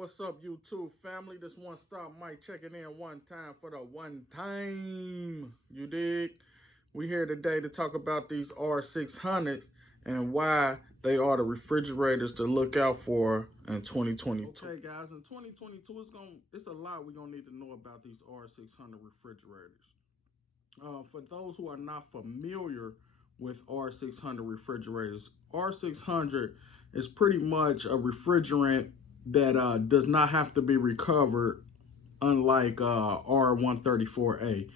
What's up, YouTube family? This One Stop Mike checking in one time for the one time. You dig? We here today to talk about these R600s and why they are the refrigerators to look out for in 2022. Okay, guys, in 2022, it's a lot we're gonna need to know about these R600 refrigerators. For those who are not familiar with R600 refrigerators, R600 is pretty much a refrigerant that does not have to be recovered, unlike R134A.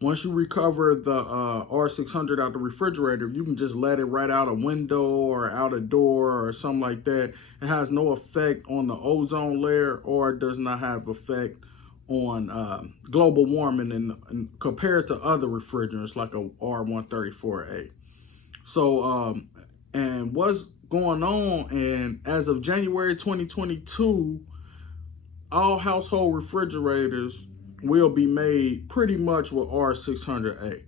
Once you recover the R600 out the refrigerator, you can just let it right out a window or out a door or something like that. It has no effect on the ozone layer, or does not have effect on global warming and compared to other refrigerants like a R134A. So, and what's going on, and as of January 2022, all household refrigerators will be made pretty much with R600A.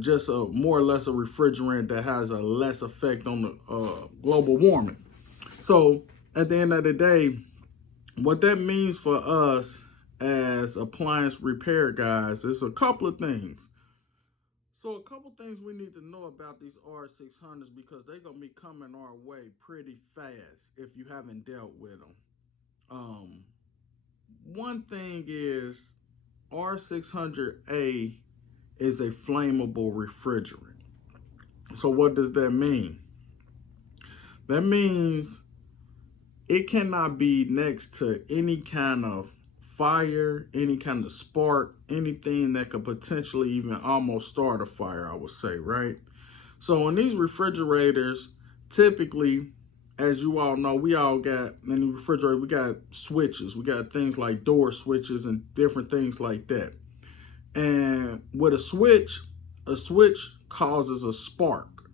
Just a more or less a refrigerant that has a less effect on the global warming. So at the end of the day, what that means for us as appliance repair guys is a couple of things. So a couple things we need to know about these R600s, because they're going to be coming our way pretty fast if you haven't dealt with them. One thing is R600A is a flammable refrigerant. So what does that mean? That means it cannot be next to any kind of fire, any kind of spark, anything that could potentially even almost start a fire, I would say, right? So in these refrigerators, typically, as you all know, we all got, in the refrigerator, we got switches. We got things like door switches and different things like that. And with a switch causes a spark.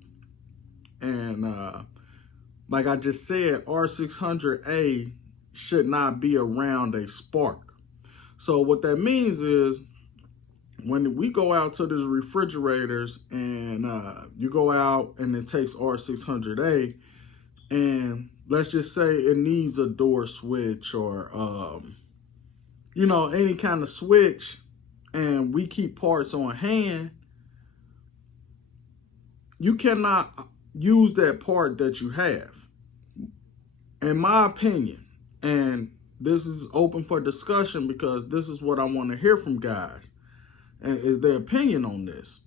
And like I just said, R600A should not be around a spark. So what that means is, when we go out to these refrigerators and you go out and it takes R600A, and let's just say it needs a door switch or, any kind of switch, and we keep parts on hand, you cannot use that part that you have. In my opinion, and this is open for discussion because this is what I want to hear from guys, and is their opinion on this.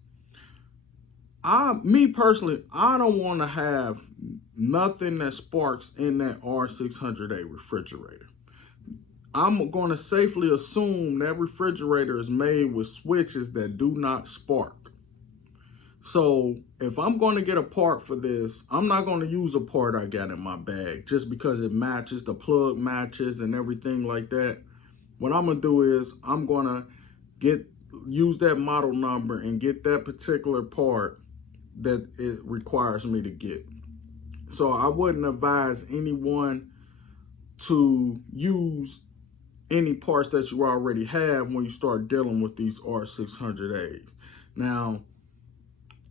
Me personally, I don't want to have nothing that sparks in that R600A refrigerator. I'm going to safely assume that refrigerator is made with switches that do not spark. So if I'm going to get a part for this, I'm not going to use a part I got in my bag just because it matches, the plug matches and everything like that. What I'm going to do is I'm going to use that model number and get that particular part that it requires me to get. So I wouldn't advise anyone to use any parts that you already have when you start dealing with these R600As. Now,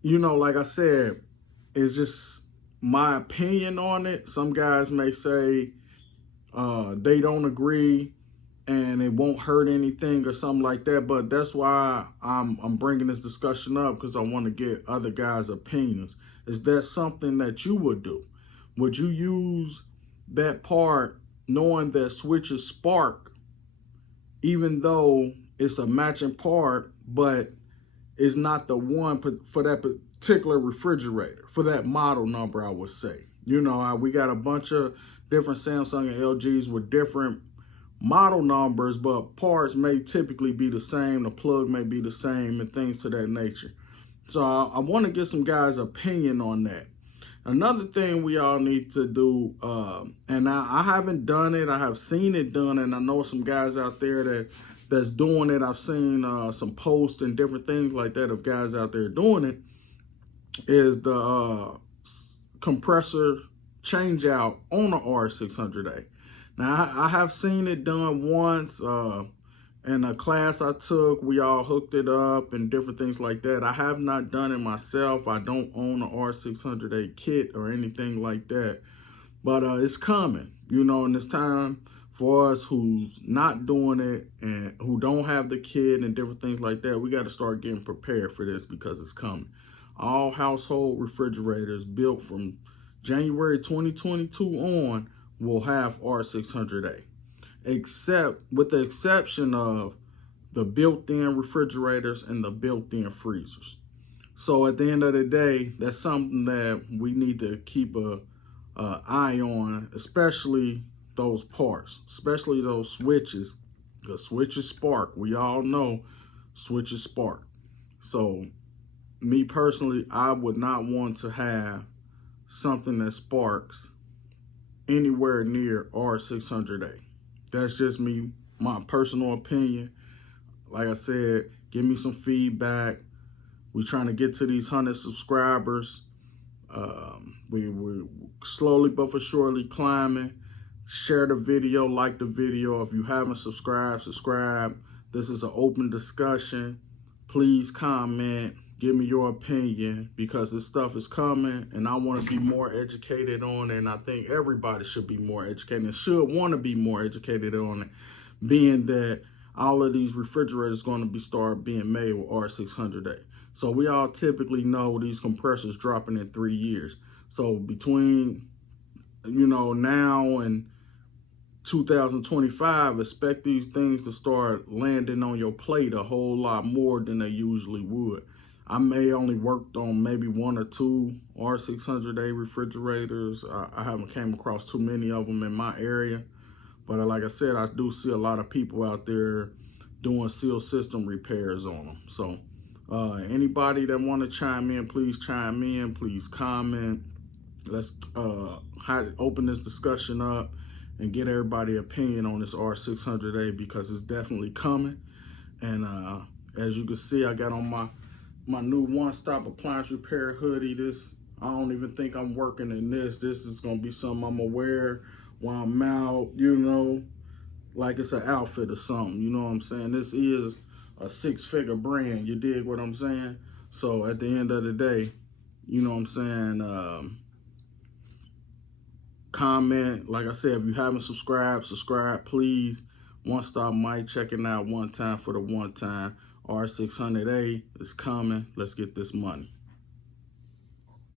like I said, it's just my opinion on it. Some guys may say they don't agree and it won't hurt anything or something like that. But that's why I'm bringing this discussion up, because I want to get other guys' opinions. Is that something that you would do? Would you use that part knowing that switches spark, even though it's a matching part, but it's not the one for that particular refrigerator, for that model number, I would say? We got a bunch of different Samsung and LGs with different model numbers, but parts may typically be the same, the plug may be the same, and things to that nature. So I want to get some guys' opinion on that. Another thing we all need to do, and I haven't done it, I have seen it done, and I know some guys out there that's doing it. I've seen some posts and different things like that of guys out there doing it, is the compressor change out on the R600A. Now, I have seen it done once in a class I took. We all hooked it up and different things like that. I have not done it myself. I don't own an R600A kit or anything like that. But it's coming, and it's time for us who's not doing it and who don't have the kid and different things like that, we got to start getting prepared for this because it's coming. All household refrigerators built from January 2022 on will have R600A, except with the exception of the built-in refrigerators and the built-in freezers. So at the end of the day, that's something that we need to keep a eye on, especially those parts, especially those switches. The switches spark. We all know switches spark. So me personally, I would not want to have something that sparks anywhere near R600A. That's just me, my personal opinion. Like I said, give me some feedback. We're trying to get to these 100 subscribers. We're slowly but for surely climbing. Share the video, like the video. If you haven't subscribed, subscribe. This is an open discussion. Please comment, give me your opinion, because this stuff is coming and I want to be more educated on it. And I think everybody should be more educated and should want to be more educated on it, being that all of these refrigerators going to start being made with R600A. So we all typically know these compressors dropping in 3 years. So between, now and 2025, expect these things to start landing on your plate a whole lot more than they usually would. I may only worked on maybe 1 or 2 R600A refrigerators. I haven't came across too many of them in my area. But like I said, I do see a lot of people out there doing seal system repairs on them. So anybody that want to chime in, please chime in, please comment. Let's open this discussion up and get everybody's opinion on this R600A, because it's definitely coming. And as you can see, I got on my new one-stop appliance repair hoodie. I don't even think I'm working in this. This is gonna be something I'm gonna wear while I'm out, like it's an outfit or something, you know what I'm saying? This is a 6-figure brand, you dig what I'm saying? So at the end of the day, you know what I'm saying, comment. Like I said, if you haven't subscribed, subscribe, please. One Stop Mike checking out one time for the one time. R600A is coming. Let's get this money.